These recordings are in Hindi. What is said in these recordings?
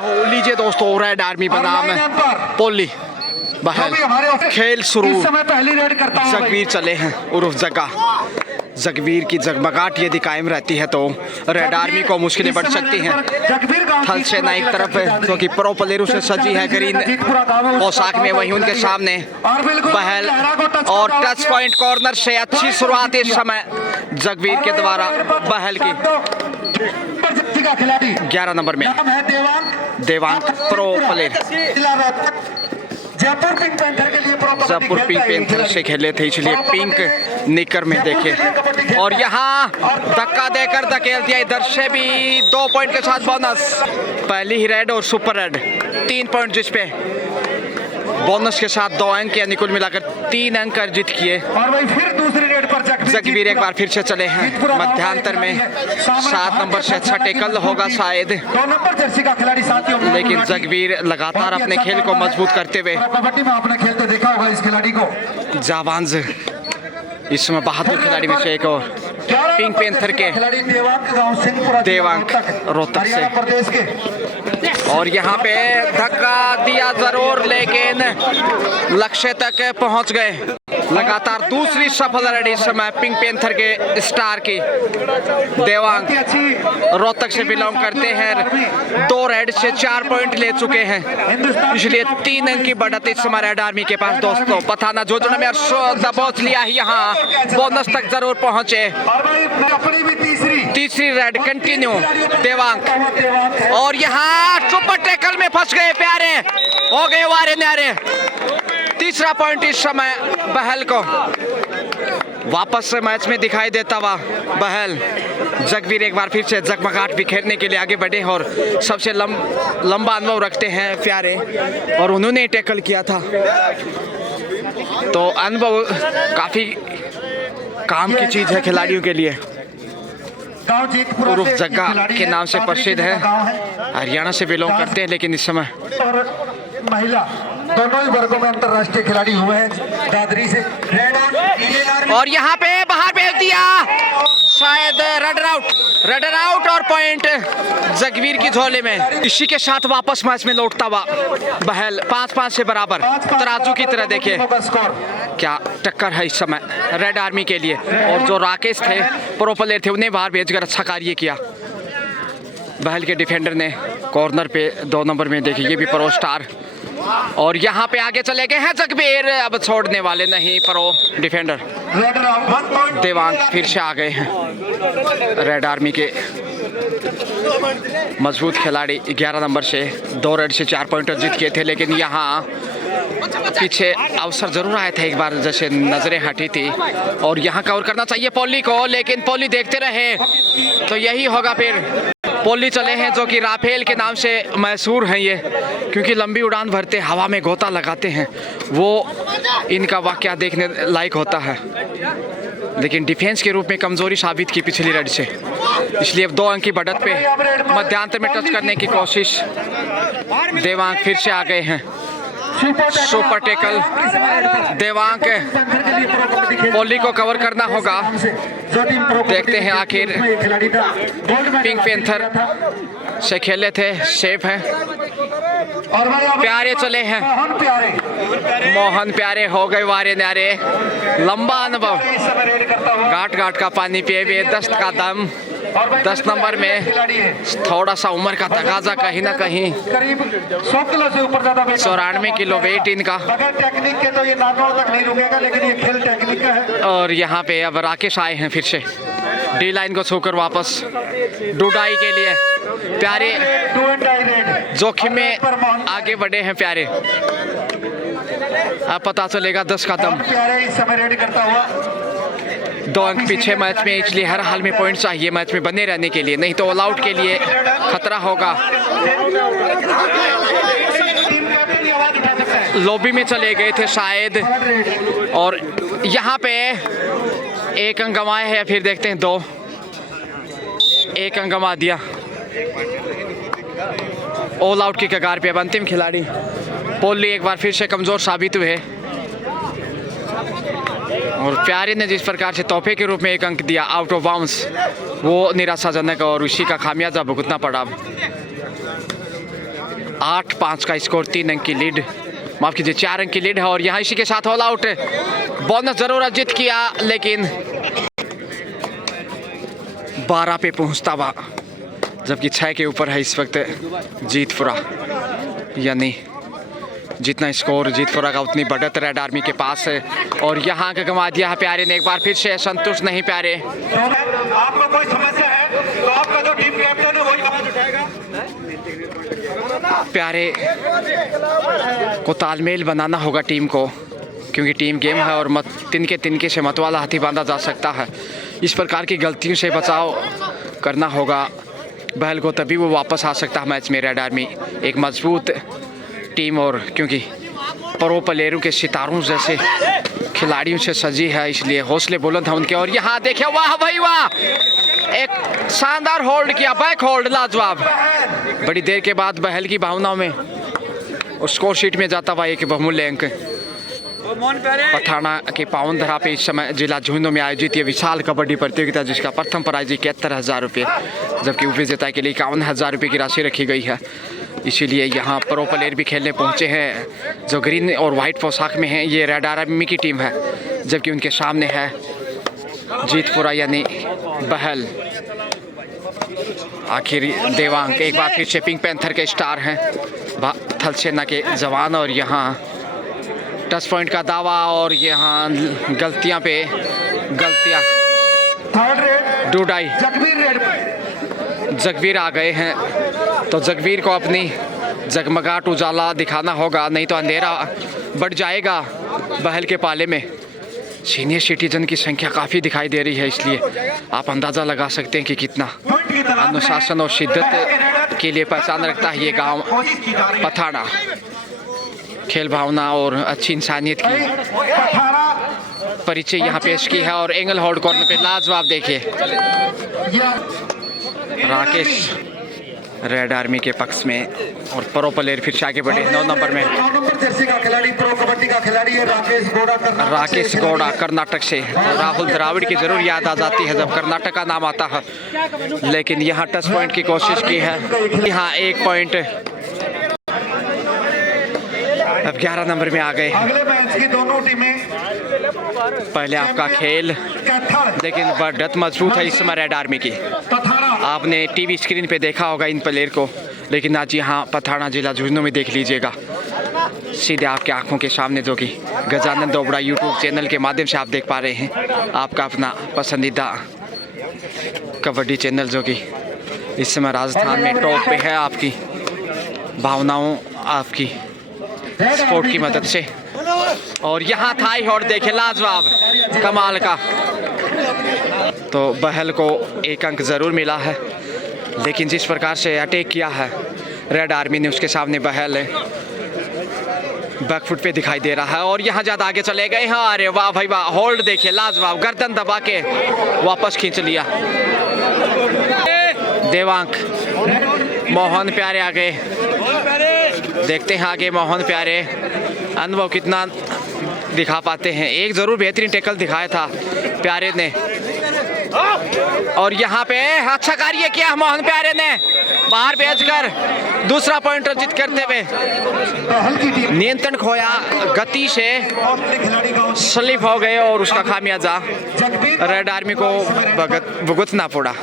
हो लीजिए दोस्तों, रेड आर्मी बनाम पोली बहल खेल शुरू। जगवीर चले हैं उर्फ जग्गा। जगवीर की जगमगाहट यदि कायम रहती है तो रेड आर्मी को मुश्किलें बढ़ सकती हैं। थल सेना एक तरफ जो कि प्रो प्लेयरों से सजी है ग्रीन पोशाक में, वहीं उनके सामने बहल और टच पॉइंट कॉर्नर से अच्छी शुरुआत इस समय जगवीर के द्वारा बहल की 11 नंबर में Devang pro player Jaipur pink panther से खेले थे, इसलिए पिंक निकर में देखे। और यहाँ धक्का देकर धकेल दिया, इधर से भी 2 पॉइंट के साथ बोनस। पहली ही रेड और सुपर रेड 3 पॉइंट, जिसपे बोनस के साथ 2 अंक यानी कुल मिलाकर 3 अंक अर्जित किए। जगवीर एक बार फिर से चले हैं मध्यांतर में। 7 नंबर से अच्छा टेकल होगा शायद, लेकिन जगवीर लगातार अपने खेल को मजबूत करते हुए जाबांज इसमें बहादुर खिलाड़ी में से एक और पिंक पैंथर के देवांग रोहतक से। और यहाँ पे धक्का दिया जरूर, लेकिन लक्ष्य तक पहुंच गए। लगातार दूसरी सफल रेड इस समय पिंक पैंथर के स्टार की। देवांग रोहतक से बिलोंग करते हैं, 2 रेड से 4 पॉइंट ले चुके हैं, इसलिए 3 अंक की बढ़त इस समय रेड आर्मी के पास। दोस्तों पठाना जोजना में दबोच लिया है, यहाँ बोनस तक जरूर पहुंचे। तीसरी रेड कंटिन्यू देवांग, और यहाँ सुपर टैकल में फंस गए, प्यारे हो गए वारे न्यारे। तीसरा पॉइंट इस समय बहल को। वापस से मैच में दिखाई देता हुआ बहल। जगवीर एक बार फिर से जगमगाहट बिखेरने के लिए आगे बढ़े और सबसे लंबा अनुभव रखते हैं प्यारे, और उन्होंने टैकल किया था, तो अनुभव काफी काम की चीज है खिलाड़ियों के लिए। उर्फ जग्गा के नाम से प्रसिद्ध है, हरियाणा से बिलोंग करते हैं, लेकिन इस समय महिला दोनों ही वर्गों में अंतरराष्ट्रीय खिलाड़ी हुए हैं दादरी से। और यहाँ पे बाहर भेज दिया, शायद रडर आउट और पॉइंट जगवीर की झोले में। इसी के साथ वापस मैच में लौटता हुआ बहल 5-5 से बराबर। तराजू की तरह देखिए क्या टक्कर है इस समय रेड आर्मी के लिए। और जो राकेश थे प्रो प्लेयर थे, उन्हें बाहर भेजकर अच्छा कार्य किया। बहल के डिफेंडर ने कॉर्नर पे 2 नंबर में देखिए, ये भी प्रो स्टार। और यहाँ पे आगे चले गए हैं जगवीर, अब छोड़ने वाले नहीं प्रो डिफेंडर। देवांग फिर से आ गए हैं रेड आर्मी के मजबूत खिलाड़ी। 11 नंबर से 2 रेड से 4 पॉइंट जीत किए थे, लेकिन यहाँ पीछे अवसर जरूर आया था एक बार, जैसे नजरें हटी थी। और यहाँ कवर करना चाहिए पोली को, लेकिन पोली देखते रहे, तो यही होगा फिर। पोली चले हैं जो कि राफेल के नाम से मशहूर हैं ये, क्योंकि लंबी उड़ान भरते हवा में गोता लगाते हैं, वो इनका वाकया देखने लायक होता है। लेकिन डिफेंस के रूप में कमजोरी साबित की पिछली रेड से, इसलिए 2 अंक की बढ़त पे मध्यांतर में टच करने की कोशिश। देवांग फिर से आ गए हैं, सुपर टैकल देवांग पोली को कवर करना होगा। देखते हैं आखिर पिंक पैंथर से खेले थे, सेफ है। प्यारे चले हैं, मोहन प्यारे हो गए वारे न्यारे। लंबा अनुभव, घाट का पानी पिए हुए, दस्त का दम। 10 नंबर में थोड़ा सा उम्र का तकाजा कहीं ना कहीं, 94 किलो वेट इनका। और यहाँ पे अब राकेश आए हैं फिर से डी लाइन को छूकर वापस डुडाई के लिए। प्यारे जोखिम में आगे बढ़े हैं प्यारे, अब पता चलेगा 10 का दम। 2 अंक पीछे मैच में, इसलिए हर हाल में पॉइंट चाहिए मैच में बने रहने के लिए, नहीं तो ऑल आउट के लिए खतरा होगा। लॉबी में चले गए थे शायद, और यहाँ पे 1 अंक गंवाए हैं, फिर देखते हैं 2। 1 अंक गंवा दिया। ऑल आउट की कगार पे अब अंतिम खिलाड़ी पोली एक बार फिर से कमजोर साबित हुए, और प्यारे ने जिस प्रकार से तोहफे के रूप में 1 अंक दिया आउट ऑफ बाउंस, वो निराशाजनक और उसी का खामियाजा भुगतना पड़ा। 8-5 का स्कोर, 3 अंक की लीड, माफ कीजिए 4 अंक की लीड है। और यहाँ इसी के साथ ऑल आउट, बोनस जरूर अर्जित किया लेकिन 12 पे पहुँचता हुआ, जबकि 6 के ऊपर है इस वक्त जीतपुरा। यानी जितना स्कोर जीतपुरा का उतनी बढ़त रेड आर्मी के पास है। और यहाँ का गंवा दिया है प्यारे ने, एक बार फिर से संतुष्ट नहीं प्यारे। आपको कोई समस्या है तो आपका जो टीम कैप्टन है वही आवाज उठाएगा। प्यारे को तालमेल बनाना होगा टीम को, क्योंकि टीम गेम है और तिनके से मत वाला हाथी बांधा जा सकता है। इस प्रकार की गलतियों से बचाव करना होगा बहल को, तभी वो वापस आ सकता है मैच में। रेड आर्मी एक मजबूत टीम, और क्योंकि प्रो प्लेयरों के सितारों जैसे खिलाड़ियों से सजी है, इसलिए हौसले बुलंद हैं उनके। और यहाँ देखे, वाह भाई वाह, एक शानदार होल्ड किया, बैक होल्ड लाजवाब। बड़ी देर के बाद बहल की भावनाओं में और स्कोर शीट में जाता हुआ एक बहुमूल्य अंक। पठाना के पावनधरा पे इस समय जिला झुंझुनू में आयोजित ये विशाल कबड्डी प्रतियोगिता, जिसका प्रथम प्राइज 71,000 रुपये, जबकि उपविजेता के लिए 51,000 रुपये की राशि रखी गई है। इसीलिए यहाँ प्रो प्लेयर भी खेलने पहुँचे हैं जो ग्रीन और वाइट पोशाक में हैं। ये रेड आर्मी की टीम है, जबकि उनके सामने है जीतपुरा यानी बहल। आखिर देवांग एक बार फिर से पिंक पैंथर के स्टार हैं, थल सेना के जवान। और यहाँ टच पॉइंट का दावा, और यहाँ गलतियाँ पे गलतियाँ। डूडाई जगवीर आ गए हैं, तो जगवीर को अपनी जगमगाट उजाला दिखाना होगा, नहीं तो अंधेरा बढ़ जाएगा बहल के पाले में। सीनियर सिटीजन की संख्या काफ़ी दिखाई दे रही है, इसलिए आप अंदाज़ा लगा सकते हैं कि कितना अनुशासन और शिद्दत के लिए पहचान रखता है ये गांव पठाना। खेल भावना और अच्छी इंसानियत की परिचय यहाँ पेश की है। और एंगल होल्ड कॉर्नर पे लाजवाब देखिए, राकेश रेड आर्मी के पक्ष में, और प्रो प्लेयर फिर से आगे बढ़े 9 नंबर में। 9 नंबर जर्सी का खिलाड़ी प्रो कबड्डी का खिलाड़ी है राकेश गौड़ा कर्नाटक से। राहुल द्राविड़ की जरूर याद आ जाती है जब कर्नाटक का नाम आता है, लेकिन यहाँ टच पॉइंट की कोशिश की है। यहाँ 1 पॉइंट, अब 11 नंबर में आ गए। अगले मैच की दोनों टीमें पहले आपका खेल, लेकिन बढ़त मजबूत है इस समय रेड आर्मी की। आपने टीवी स्क्रीन पे देखा होगा इन प्लेयर को, लेकिन आज यहाँ पठाना जिला झुंझुनू में देख लीजिएगा सीधे आपके आंखों के सामने, जो कि गजानन दोबड़ा यूट्यूब चैनल के माध्यम से आप देख पा रहे हैं। आपका अपना पसंदीदा कबड्डी चैनल, जो कि इस समय राजस्थान में टॉप पे है, आपकी भावनाओं, आपकी स्पोर्ट की मदद से। और यहाँ थाई हॉट देखे, लाजवाब कमाल का। तो बहल को 1 अंक ज़रूर मिला है, लेकिन जिस प्रकार से अटैक किया है रेड आर्मी ने, उसके सामने बहल बैकफुट पे दिखाई दे रहा है। और यहाँ ज़्यादा आगे चले गए हैं। अरे वाह भाई वाह, होल्ड देखिए लाजवाब, गर्दन दबा के वापस खींच लिया। देवांग, मोहन प्यारे आ गए, देखते हैं आगे मोहन प्यारे अनुभव कितना दिखा पाते हैं। एक ज़रूर बेहतरीन टैकल दिखाया था प्यारे ने, और यहाँ पे अच्छा कार्य किया मोहन प्यारे ने, बाहर भेजकर दूसरा पॉइंट अर्जित करते हुए नियंत्रण खोया, गति से स्लिप हो गए और उसका खामियाजा रेड आर्मी को भुगतना पड़ा।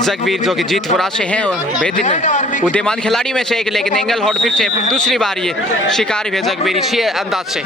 जगवीर जो कि जीतपुरा से हैं, बेहतरीन उद्यमान खिलाड़ी में से एक, लेकिन एंगल हॉट फिर से दूसरी बार ये शिकार हुए जगवीर इसी अंदाज से।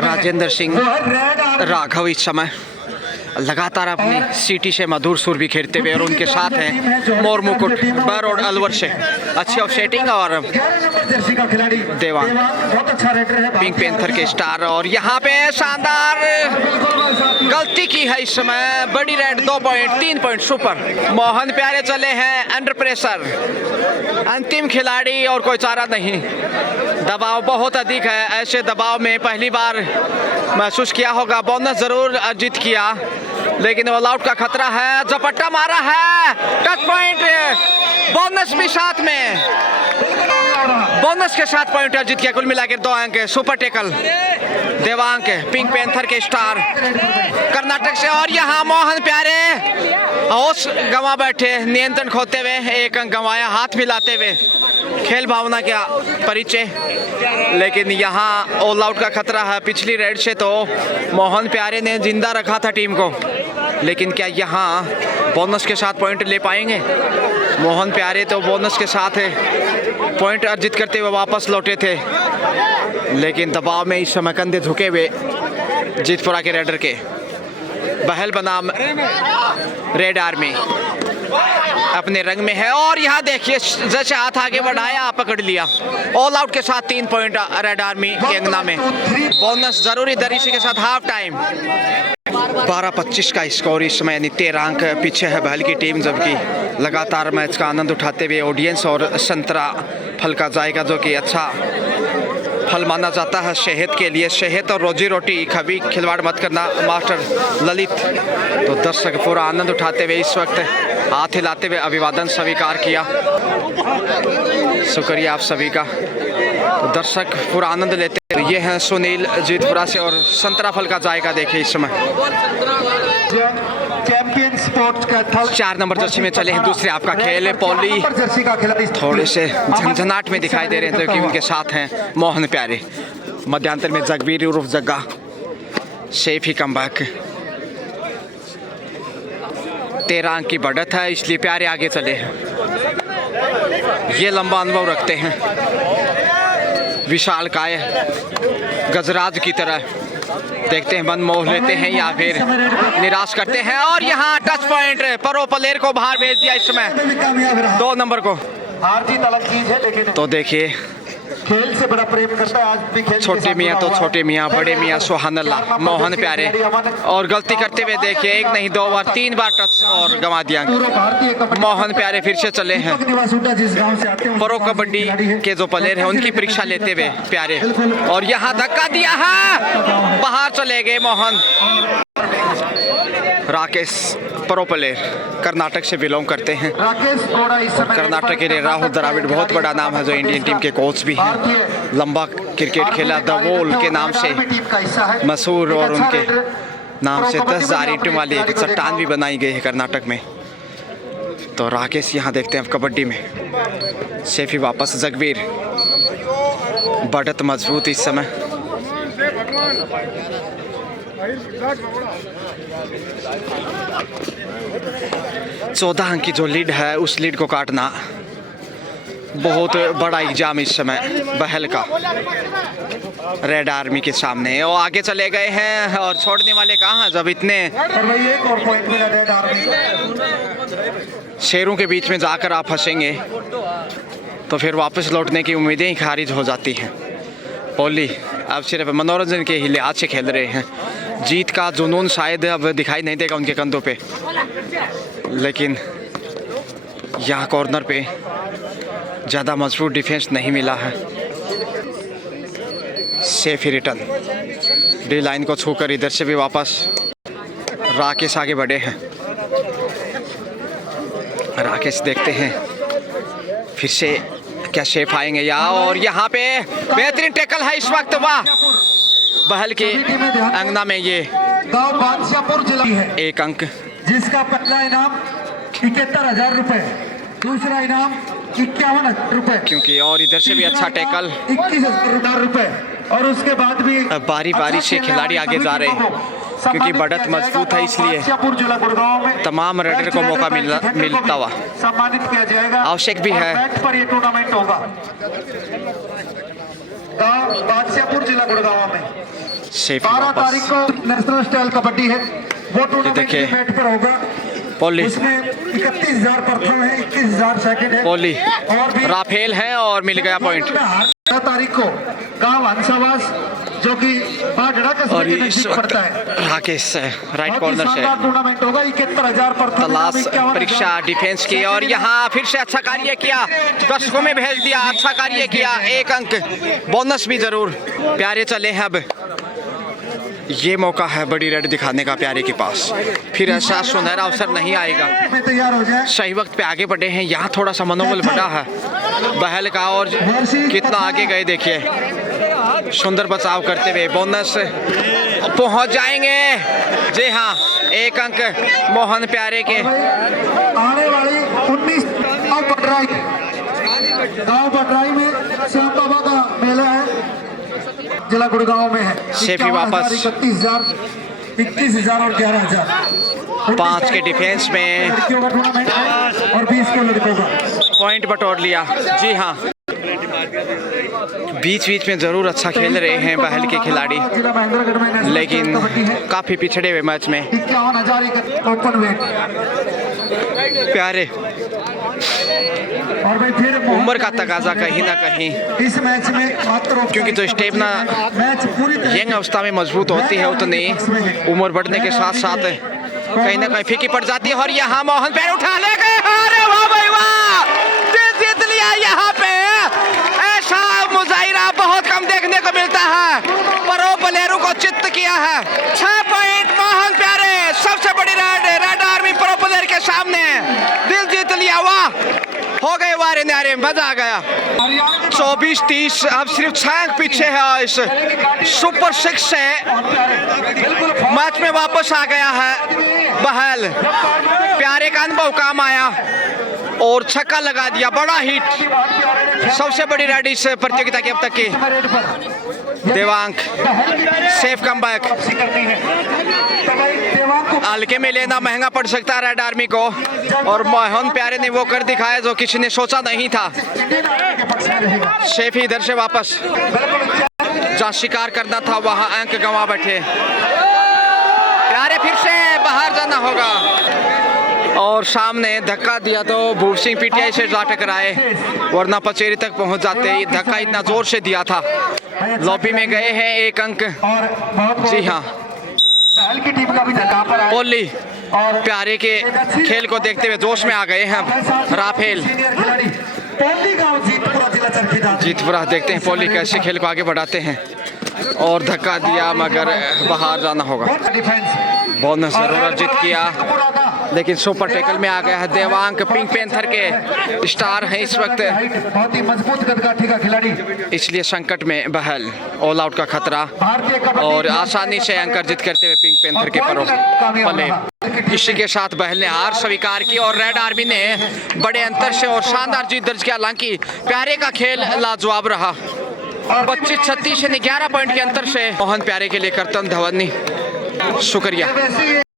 राजेंद्र सिंह राघव इस समय लगातार अपनी सीटी से मधुर सुर भी खेलते हुए, और उनके साथ हैं मोर मुकुट बर और अलवर से अच्छी ऑफसेटिंग, और देवांग पिंक पैंथर के स्टार। और यहाँ पे शानदार गलती की है इस समय, बड़ी red 2 point 3 point super. Mohan प्यारे चले हैं अंडर प्रेशर, अंतिम खिलाड़ी और कोई चारा नहीं, दबाव बहुत अधिक है। ऐसे दबाव में पहली बार महसूस किया होगा। बोनस जरूर अर्जित किया, लेकिन ऑल आउट का खतरा है। झपट्टा मारा है, टच पॉइंट, बोनस भी साथ में, बोनस के साथ पॉइंट अर्जित किया। कुल मिलाकर 2 अंक, super tackle Devang pink panther के स्टार कर्नाटक से। और यहाँ मोहन प्यारे होश गंवा बैठे, नियंत्रण खोते हुए 1 अंक गंवाया, हाथ मिलाते हुए खेल भावना का परिचय, लेकिन यहाँ ऑल आउट का खतरा है। पिछली रेड से तो मोहन प्यारे ने जिंदा रखा था टीम को, लेकिन क्या यहाँ बोनस के साथ पॉइंट ले पाएंगे? मोहन प्यारे तो बोनस के साथ पॉइंट अर्जित करते हुए वापस लौटे थे, लेकिन दबाव में इस समय कंधे झुके हुए जीतपुरा के रेडर के। बहल बनाम रेड आर्मी अपने रंग में है, और यहाँ देखिए जैसे हाथ आगे बढ़ाया पकड़ लिया। ऑल आउट के साथ 3 पॉइंट रेड आर्मी के अंगना में। बोनस जरूरी दरीशी के साथ हाफ टाइम। 12-25 का स्कोर इस समय, यानी 13 अंक पीछे है बहल की टीम, जबकि लगातार मैच का आनंद उठाते हुए ऑडियंस और संतरा फल का जाएगा, जो कि अच्छा फल माना जाता है सेहत के लिए। सेहत और रोजी रोटी कभी खिलवाड़ मत करना मास्टर ललित। तो दर्शक पूरा आनंद उठाते हुए इस वक्त हाथ हिलाते हुए अभिवादन स्वीकार किया। शुक्रिया आप सभी का। तो दर्शक पूरा आनंद लेते हैं। ये हैं सुनील जीतपुरा से, और संतरा फल का जायका देखिए इस समय। चैंपियन स्पोर्ट्स का 4 नंबर जर्सी में चले हैं। दूसरे आपका खेल है पॉली, जर्सी का खिलाड़ी थोड़े से झंझनाट में दिखाई दे रहे हैं, क्योंकि उनके साथ हैं मोहन प्यारे। मध्यांतर में जगबीर उर्फ जग्गा, सेफ ही कमबैक। 13 अंक की बढ़त है, इसलिए प्यारे आगे चले हैं। ये लंबा अनुभव रखते हैं, विशाल काय गजराज की तरह। देखते हैं मन मोह लेते हैं या फिर निराश करते हैं। और यहाँ टच पॉइंट, परो प्लेयर को बाहर भेज दिया इस समय 2 नंबर को। हार जीत अलग चीज है, लेकिन तो देखिए खेल से बड़ा प्रेम करता है। आज भी खेल छोटे मियाँ तो छोटे मियाँ, बड़े मियाँ सुहान अल्लाह मोहन प्यारे। और गलती करते हुए देखिए 1 नहीं 2 बार 3 बार टच और गंवा दिया। मोहन प्यारे फिर से चले हैं। प्रो कबड्डी के जो प्लेयर हैं उनकी परीक्षा लेते हुए प्यारे, और यहाँ धक्का दिया है, बाहर चले गए मोहन। राकेश प्रो प्लेयर कर्नाटक से बिलोंग करते हैं। राकेश घोड़ा इस समय कर्नाटक के लिए राहुल द्रविड़ बहुत बड़ा नाम है, जो इंडियन टीम के कोच भी हैं। लंबा क्रिकेट खेला, द वॉल के नाम से मशहूर, और उनके नाम से 10,000 ईंटों वाली एक चट्टान भी बनाई गई है कर्नाटक में। तो राकेश यहाँ देखते हैं कबड्डी में। सेफी वापस जगबीर, बढ़त मजबूत इस समय। 14 अंक की जो लीड है, उस लीड को काटना बहुत बड़ा एग्जाम इस समय बहल का रेड आर्मी के सामने। और आगे चले गए हैं, और छोड़ने वाले कहाँ हैं जब इतने शेरों के बीच में जाकर आप फंसेंगे तो फिर वापस लौटने की उम्मीदें ही खारिज हो जाती हैं। पॉली अब सिर्फ मनोरंजन के ही लिहाज से खेल रहे हैं। जीत का जुनून शायद अब दिखाई नहीं देगा उनके कंधों पे, लेकिन यहाँ कॉर्नर पे ज़्यादा मजबूत डिफेंस नहीं मिला है। सेफ ही रिटर्न, डी लाइन को छूकर इधर से भी वापस राकेश आगे बढ़े हैं। राकेश देखते हैं फिर से क्या शेफ आएंगे या, और यहाँ पे बेहतरीन टैकल है इस वक्त। वाह, बहल के अंगना में ये गांव बादशाहपुर जिला है। 1 अंक, जिसका पहला इनाम 71,000 रुपए, दूसरा इनाम 51,000 रुपए, क्योंकि और इधर से भी अच्छा टैकल, 21,000 रुपए, और उसके बाद भी बारी बारी से खिलाड़ी आगे जा रहे हैं, क्योंकि बढ़त मजबूत है, इसलिए तमाम रेडर को मौका मिलता हुआ सम्मानित किया जाएगा। आवश्यक भी है। बैट पर ये टूर्नामेंट होगा गांव बादशाहपुर जिला गुड़गांव में। 12 तारीख को नेशनल स्टाइल कबड्डी है, वो टूर्नामेंट बैट पर होगा। पॉली उसमें 31,000 प्रथम है, 21,000 सेकंड है, पॉली और भी राफेल है, और मिल गया पॉइंट। 12 तारीख को गांव हंसावास, जो कि बागड़ा और के इस नजदीक वक्त पड़ता है, राकेश राइट कॉर्नर से टूर्नामेंट होगा। 71,000 प्रथम तलाश परीक्षा डिफेंस की, और यहाँ फिर से अच्छा कार्य किया, दर्शकों में भेज दिया, अच्छा कार्य किया। 1 अंक, बोनस भी जरूर। प्यारे चले हैं, अब ये मौका है बड़ी रेड दिखाने का प्यारे के पास, फिर ऐसा सुनहरा अवसर नहीं आएगा। तैयार हो जाए। सही वक्त पे आगे बढ़े हैं, यहाँ थोड़ा सा मनोबल बढ़ा है बहल का, और कितना आगे गए देखिए, सुंदर बचाव करते हुए बोनस पहुंच जाएंगे। जी हाँ, 1 अंक मोहन प्यारे के। आने वाली 19 बढ़ रहा है। गांव बटराई में श्याम बाबा का मेला है, जिला गुड़गांव में है। शेफी वापस 21,000 और 11,000। 5 के डिफेंस में लड़कियों का टूर्नामेंट है और 20 के लड़कों का। पॉइंट बटोर लिया। जी हाँ, बीच बीच में जरूर अच्छा खेल रहे हैं बहल के खिलाड़ी, जिला महेंद्रगढ़ में नेशनल लेकिन कबड्डी है। काफी पिछड़े हुए मैच में। 51,000 ओपन वेट। प्यारे और भाई फिर उम्र का तकाजा कहीं ना कहीं, इस मैच में मात्र क्योंकि जो स्टेमिना मैच पूरी तरह यंग अवस्था में मजबूत होती है उतनी उम्र बढ़ने के साथ साथ कहीं ना कहीं फीकी पड़ जाती है। और यहाँ मोहन पैर उठा ले गए। अरे वाह भाई वाह, जीत लिया। यहाँ पे ऐसा मुजाहिरा बहुत कम देखने को मिलता है। प्रो प्लेयरों को चित्त किया है। 6 पॉइंट मोहन प्यारे, सबसे बड़ी रेड आर्मी प्रो प्लेयर के सामने दिल जीत लिया। वाह, हो गए वारे न्यारे, मजा आ गया। 24-30 अब सिर्फ 6 अंक पीछे है। इस सुपर 6 से मैच में वापस आ गया है बहल। प्यारे का अनुभव काम आया और छक्का लगा दिया, बड़ा हिट। सबसे बड़ी रेड इस प्रतियोगिता की अब तक की। Devang safe comeback. हल्के में लेना महंगा पड़ सकता है रेड आर्मी को, और मोहन प्यारे ने वो कर दिखाया जो किसी ने सोचा नहीं था। शेफ इधर से वापस, जहाँ शिकार करना था वहां अंक गंवा बैठे। प्यारे फिर से बाहर जाना होगा, और सामने धक्का दिया तो भूप सिंह पीटीआई से जा टकराए, वरना पचेरी तक पहुंच जाते। धक्का इतना जोर से दिया था। लॉबी में गए हैं 1 अंक। जी हाँ, की टीम का भी धक्का पर आया। ओली प्यारे के खेल को देखते हुए जोश में आ गए हैं। राफेल जीतपुरा, देखते हैं पोली कैसे खेल को आगे बढ़ाते हैं। और धक्का दिया मगर बाहर जाना होगा। बॉल ने जरूर जीत किया, लेकिन सुपर टैकल में आ गया है देवांग। पिंक पैंथर के स्टार हैं इस वक्त, बहुत ही मजबूत कदकाठी का खिलाड़ी, इसलिए संकट में बहल। ऑल आउट का खतरा, और आसानी से अंक अर्जित करते हुए पिंक पैंथर के पले। इसी के साथ बहल ने हार स्वीकार की और रेड आर्मी ने बड़े अंतर से और शानदार जीत दर्ज किया। हालांकि प्यारे का खेल लाजवाब रहा। 25-36 यानी 11 पॉइंट के अंतर से मोहन प्यारे के लिए करतन धवनी। शुक्रिया।